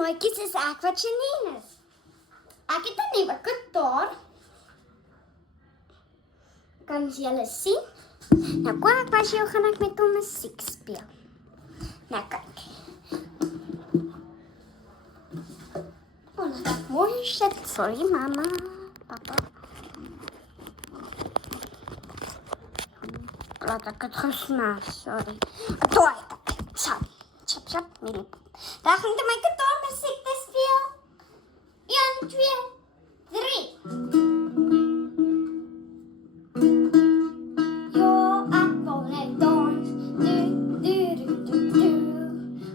maatjies, is ek wat Janine is. Ek het 'n nuwe gitaar. Kan julle sien? Nou kom ek pas jou gaan ek met hom musiek speel. Nou kyk. Oh, dat mooi shit. Sorry mama, papa. Laat ek het gesmaak, sorry. Doei, chap, chap, chap, nee. Daar gaan my gitaar musiek te speel. 1, 2, 3. Ja, ek wil net dans.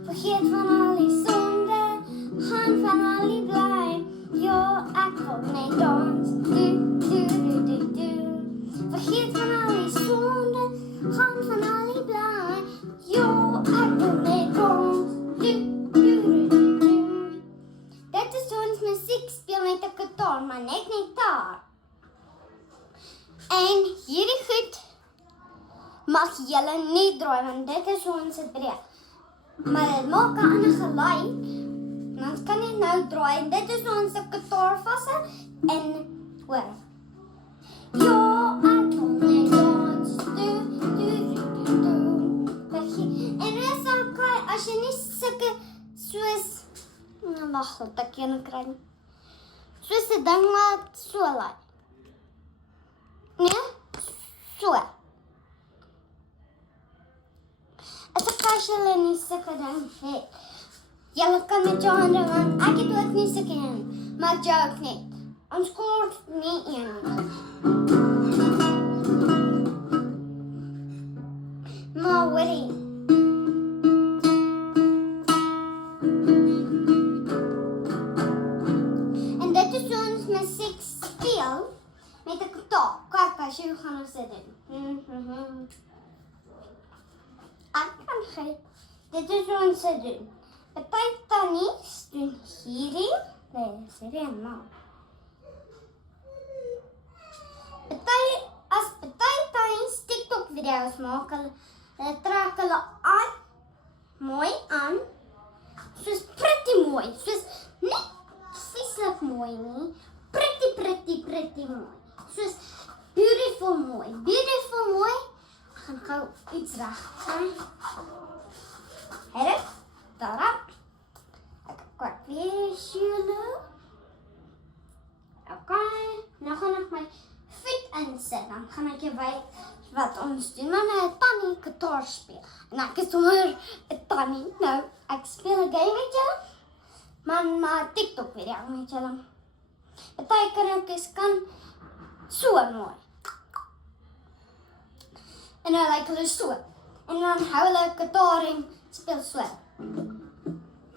Vergeet van al die sonde, gaan van al die bly. Ja, ek wil net dans. Vergeet van al die sonde, gaan van al die bly. Ja, ek wil net dans. Dit is ons musiek speel met 'n gitaar, maar net daar. En hierdie goed mag julle nie draai, want dit is ons breek. Maar dit maak 'n ander geluid. Ons kan nie nou draai en dit is ons gitaar vasse en hoor. Ja, ek wil net dans. En dis okay as jy nie sulke soos wag, dat ek een kry. Soos 'n ding wat so lyk. Nee? So. As ek as julle nie sulke ding het. Julle kan met jou hande, want ek het ook nie sulke een. Maar joke net. Ons kort nie een. Maar hoorie. En dit is ons musiek speel met 'n gitaar. Kyk, as jy gaan ons dit doen. Ek kan gee. Dit is ons doen. Party tannies doen hierdie. Nee, hierdie nou. Party tannies TikTok video's maak, hulle trek hulle aan, mooi aan, soos pretty mooi, soos nie vieslik mooi nie, pretty mooi, soos beautiful mooi, ek gaan gou iets reg kry. Here, daar. Ek kyk weer julle. Okay, nou gaan ek my voet insit, dan gaan ek jou wys wat ons doen. Maar nou 'n tannie gitaar speel. En ek is sommer 'n tannie. Nou, ek speel 'n game met julle. Maar TikTok video met julle. Party karaoke's kan so mooi. En dan lyk hulle so. En dan hou hulle 'n gitaar en speel so.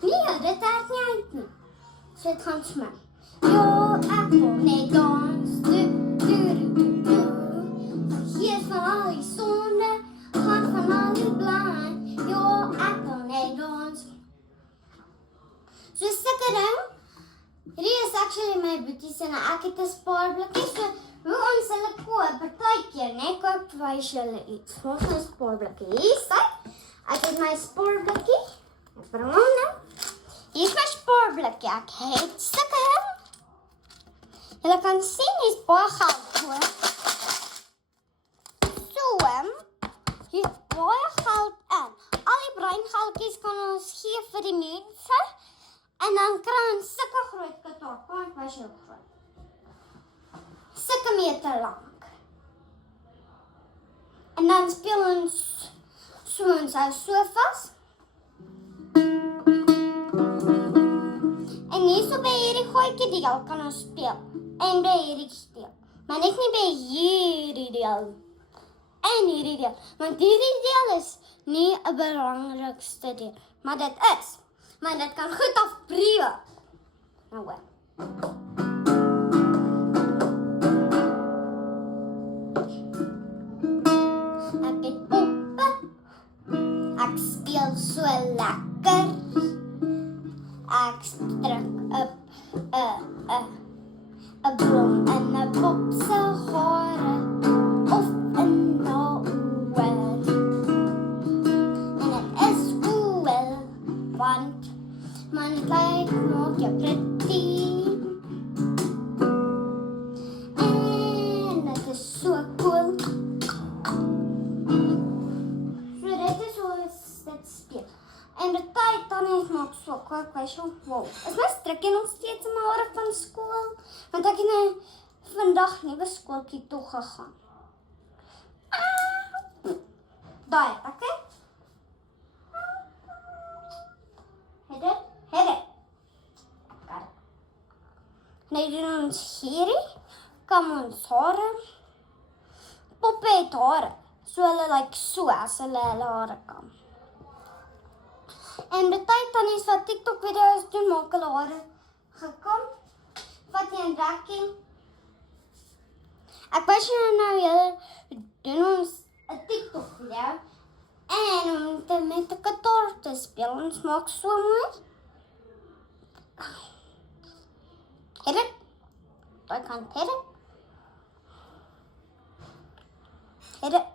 Nee, dit werk nie uit nie. So dit gaan smaak. Ja, ek wil net dans. Vergeet van al die sonde, gaan van al die bly. Ja, ek wil net dans. So sulke ding. Hierdie is actually my boeties en ek het 'n spaarblikkie. So hoe ons hulle koop, partykeer, net koop wys julle iets. Wat is 'n spaarblikkie? Hier staan. Ek het my spaarblikkie. Ek bring hom nou. Hier is my spaarblikkie. Ek het sulke ding. Julle kan sien, hier is baie geld hoor. So, hier is baie geld in. Al die breingeldjies kan ons gee vir die mense. En dan kry ons sulke groot gitaar. Kom ek wys jou groot. Sulke meter lank. En dan speel ons so ons hou so vas. En hier so by hierdie gooitjie deel kan ons speel. En by hierdie speel. Maar net nie by hierdie deel. En hierdie deel. Want hierdie deel is nie 'n belangrikste deel. Maar dit is. Maar dit kan goed afbreek. Nou hoor. Ek het poppe. Ek speel so lekker. Ek druk op 'n blom en 'n pop se hare of 'n oë. En dit is cool, want man, het Kyk, maak jou pretty. En dit is so cool. So dit is hoe dit speel. En die tyd dan het maak so kwak, wys jy, wow. Is my strikkie nog steeds in my hare van skool? Want ek het nou vandag nuwe skooltjie toe gegaan. Daai, oké? Het dit? Nou doen ons hierdie, kam ons hare. Poppe het hare, so hulle lyk so as hulle hare kam. En die tyd dan is wat TikTok video's doen, maak hulle hare gekam. Vat jy 'n rekkie. Ek wys julle nou julle doen ons 'n TikTok video. En om met 'n gitaar te speel, ons maak so mooi. Het dit? Daai kant het dit. Het dit?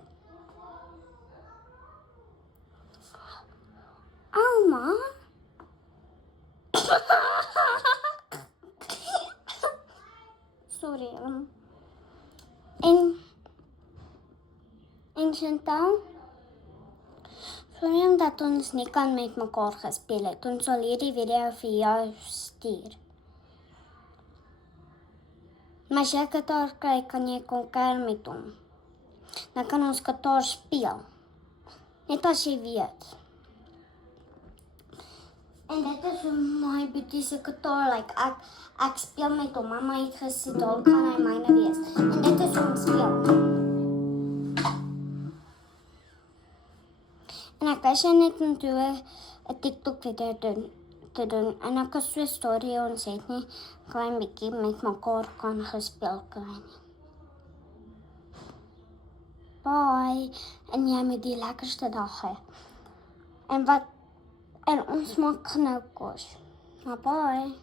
Alma. Sorry. En Chantal, sorry omdat ons nie kan met mekaar gespeel het. Ons sal hierdie video vir jou stuur. Maar as jy gitaar kry, kan jy kom kuier met hom. Dan kan ons gitaar speel. Net as jy weet. En dit is hoe my boetie se gitaar lyk. Ek speel met hom. Mamma het gesê dalk gaan hy myne wees. En dit is hoe ons speel. En ek wys jou net om toe 'n TikTok video te doen. En ek is so storie ons het nie klein bietjie met mekaar kan gespeel kry nie. Bye. En jy moet die lekkerste dag hê. En ons maak nou kos. Bye.